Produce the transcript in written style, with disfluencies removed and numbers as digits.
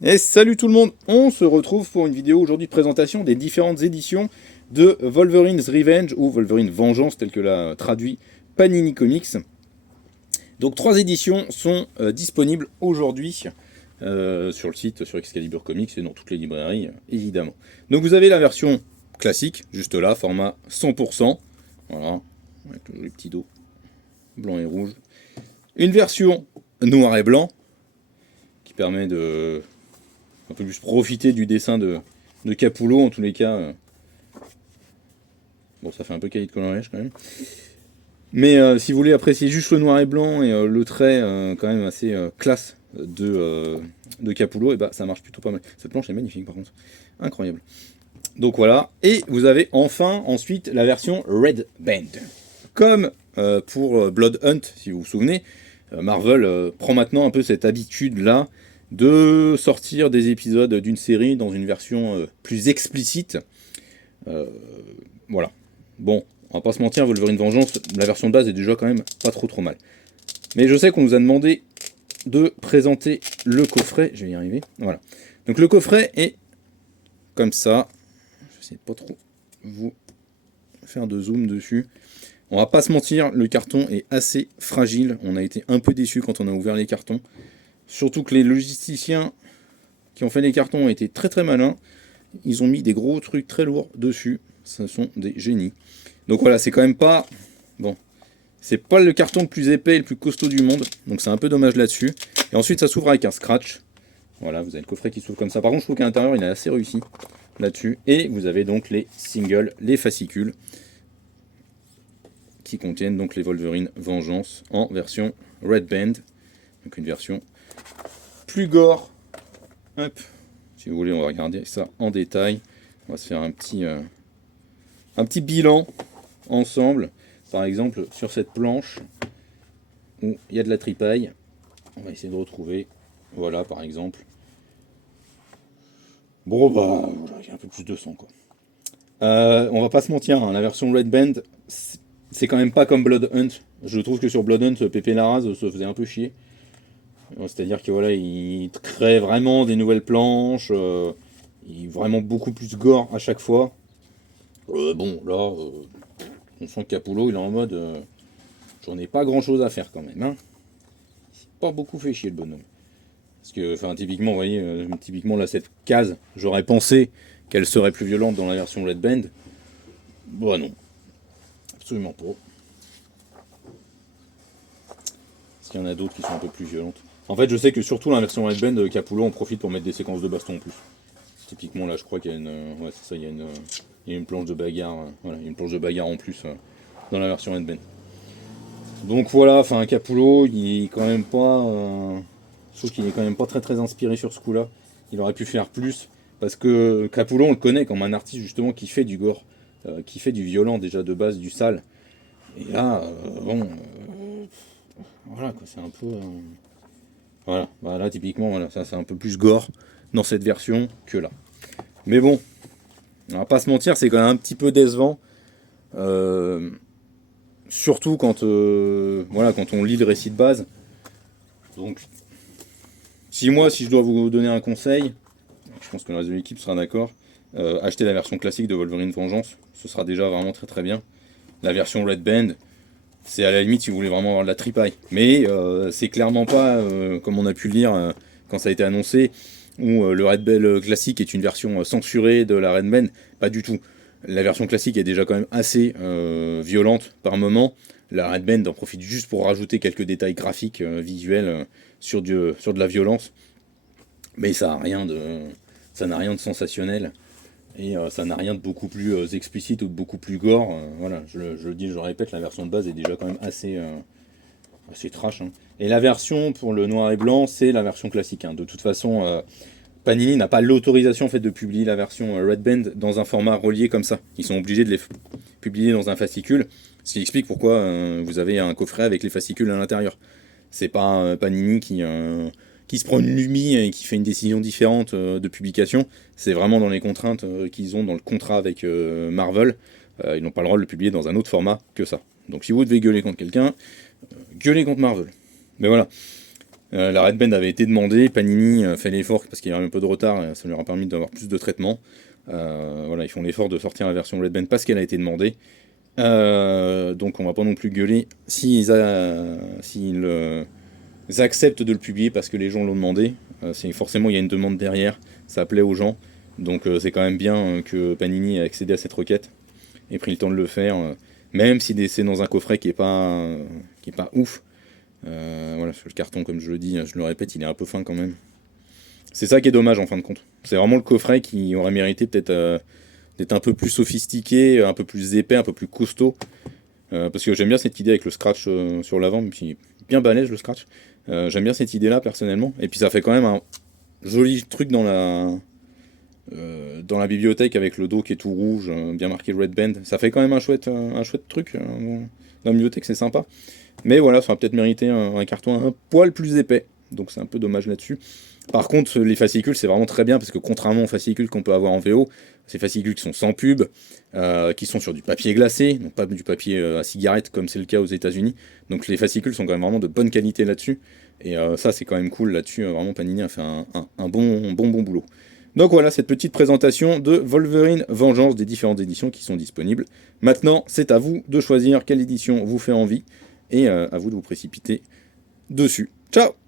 Et salut tout le monde, on se retrouve pour une vidéo aujourd'hui de présentation des différentes éditions de Wolverine's Revenge ou Wolverine Vengeance tel que l'a traduit Panini Comics. Donc trois éditions sont disponibles aujourd'hui sur le site, sur Excalibur Comics et dans toutes les librairies évidemment. Donc vous avez la version classique, juste là, format 100%, voilà, avec le petit dos blanc et rouge. Une version noir et blanc qui permet de un peu plus profiter du dessin de Capullo en tous les cas. Bon, ça fait un peu cahier de coloriage quand même. Mais si vous voulez apprécier juste le noir et blanc et le trait quand même assez classe de Capullo, et bah ça marche plutôt pas mal. Cette planche est magnifique par contre. Incroyable. Donc voilà. Et vous avez enfin ensuite la version Red Band. Comme pour Blood Hunt, si vous vous souvenez, Marvel prend maintenant un peu cette habitude-là de sortir des épisodes d'une série dans une version plus explicite. Euh, voilà. Bon, on va pas se mentir, Wolverine Vengeance, la version de base est déjà quand même pas trop mal. Mais je sais qu'on nous a demandé de présenter le coffret. Je vais y arriver. Voilà. Donc le coffret est comme ça. Je vais essayer de pas trop vous faire de zoom dessus. On va pas se mentir, le carton est assez fragile. On a été un peu déçus quand on a ouvert les cartons. Surtout que les logisticiens qui ont fait les cartons ont été très malins. Ils ont mis des gros trucs très lourds dessus. Ce sont des génies. Donc voilà, c'est quand même pas... Bon, c'est pas le carton le plus épais et le plus costaud du monde. Donc c'est un peu dommage là-dessus. Et ensuite, ça s'ouvre avec un scratch. Voilà, vous avez le coffret qui s'ouvre comme ça. Par contre, je trouve qu'à l'intérieur, il est assez réussi là-dessus. Et vous avez donc les singles, les fascicules, qui contiennent donc les Wolverine Vengeance en version Red Band. Donc une version plus gore. Hop. Si vous voulez, on va regarder ça en détail. On va se faire un petit bilan ensemble. Par exemple, sur cette planche où il y a de la tripaille, on va essayer de retrouver. Voilà, par exemple. Bon, bah, voilà, il y a un peu plus de sang, quoi. On va pas se mentir, hein, la version Red Band, c'est quand même pas comme Blood Hunt. Je trouve que sur Blood Hunt, Pépé Larraz se faisait un peu chier. C'est-à-dire que voilà, il crée vraiment des nouvelles planches, il est vraiment beaucoup plus gore à chaque fois. Bon, là, on sent que Capullo, il est en mode, j'en ai pas grand-chose à faire quand même. Hein. C'est pas beaucoup fait chier le bonhomme. Parce que, enfin, typiquement, vous voyez, typiquement là, cette case, j'aurais pensé qu'elle serait plus violente dans la version Red Band. Bah non, absolument pas. Parce qu'il y en a d'autres qui sont un peu plus violentes. En fait, je sais que surtout dans la version Red Band, Capullo en profite pour mettre des séquences de baston en plus. Typiquement, là, je crois qu'il y a une, ouais, c'est ça, il y a une planche de bagarre, voilà, une planche de bagarre en plus dans la version Red Band. Donc voilà, enfin, Capullo, il est quand même pas, je trouve qu'il est quand même pas très inspiré sur ce coup-là. Il aurait pu faire plus, parce que Capullo, on le connaît comme un artiste justement qui fait du gore, qui fait du violent déjà de base, du sale. Et là, bon, voilà quoi, c'est un peu, voilà, bah, là typiquement, voilà, ça c'est un peu plus gore dans cette version que là. Mais bon, on va pas se mentir, c'est quand même un petit peu décevant. Euh, Surtout quand, voilà, quand on lit le récit de base. Donc, si je dois vous donner un conseil, je pense que le reste de l'équipe sera d'accord, achetez la version classique de Wolverine Vengeance, ce sera déjà vraiment très bien. La version Red Band, c'est à la limite si vous voulez vraiment avoir de la tripaille. Mais c'est clairement pas, comme on a pu le lire quand ça a été annoncé, où le Red Band classique est une version censurée de la Red Band. Pas du tout. La version classique est déjà quand même assez violente par moment. La Red Band en profite juste pour rajouter quelques détails graphiques, visuels sur de la violence. Mais ça n'a rien de sensationnel. Et ça n'a rien de beaucoup plus explicite ou de beaucoup plus gore. Voilà, je le dis, je le répète, la version de base est déjà quand même assez trash. Hein. Et la version pour le noir et blanc, c'est la version classique. Hein. De toute façon, Panini n'a pas l'autorisation en fait, de publier la version Red Band dans un format relié comme ça. Ils sont obligés de les publier dans un fascicule, ce qui explique pourquoi vous avez un coffret avec les fascicules à l'intérieur. C'est pas Panini qui se prend une lumie et qui fait une décision différente de publication. C'est vraiment dans les contraintes qu'ils ont dans le contrat avec Marvel. Ils n'ont pas le droit de le publier dans un autre format que ça. Donc si vous devez gueuler contre quelqu'un, gueulez contre Marvel. Mais voilà. La Red Band avait été demandée, Panini fait l'effort parce qu'il y a un peu de retard, et ça leur a permis d'avoir plus de traitement. Voilà, ils font l'effort de sortir la version Red Band parce qu'elle a été demandée. Donc on va pas non plus gueuler s'ils acceptent de le publier parce que les gens l'ont demandé. Forcément il y a une demande derrière, ça plaît aux gens. Donc c'est quand même bien que Panini ait accédé à cette requête et pris le temps de le faire. Même si c'est dans un coffret qui est pas ouf. Voilà, le carton, comme je le dis, je le répète, il est un peu fin quand même. C'est ça qui est dommage en fin de compte. C'est vraiment le coffret qui aurait mérité peut-être d'être un peu plus sophistiqué, un peu plus épais, un peu plus costaud. Parce que j'aime bien cette idée avec le scratch sur l'avant, puis bien balèze le scratch. J'aime bien cette idée-là personnellement. Et puis ça fait quand même un joli truc dans la bibliothèque avec le dos qui est tout rouge, bien marqué Red Band. Ça fait quand même un chouette truc dans la bibliothèque, c'est sympa. Mais voilà, ça va peut-être mériter un carton un poil plus épais. Donc c'est un peu dommage là-dessus. Par contre, les fascicules, c'est vraiment très bien parce que contrairement aux fascicules qu'on peut avoir en VO, ces fascicules qui sont sans pub, qui sont sur du papier glacé, donc pas du papier à cigarette comme c'est le cas aux États-Unis. Donc les fascicules sont quand même vraiment de bonne qualité là-dessus. Et ça, c'est quand même cool là-dessus. Vraiment, Panini a fait un bon boulot. Donc voilà cette petite présentation de Wolverine Vengeance des différentes éditions qui sont disponibles. Maintenant, c'est à vous de choisir quelle édition vous fait envie et à vous de vous précipiter dessus. Ciao!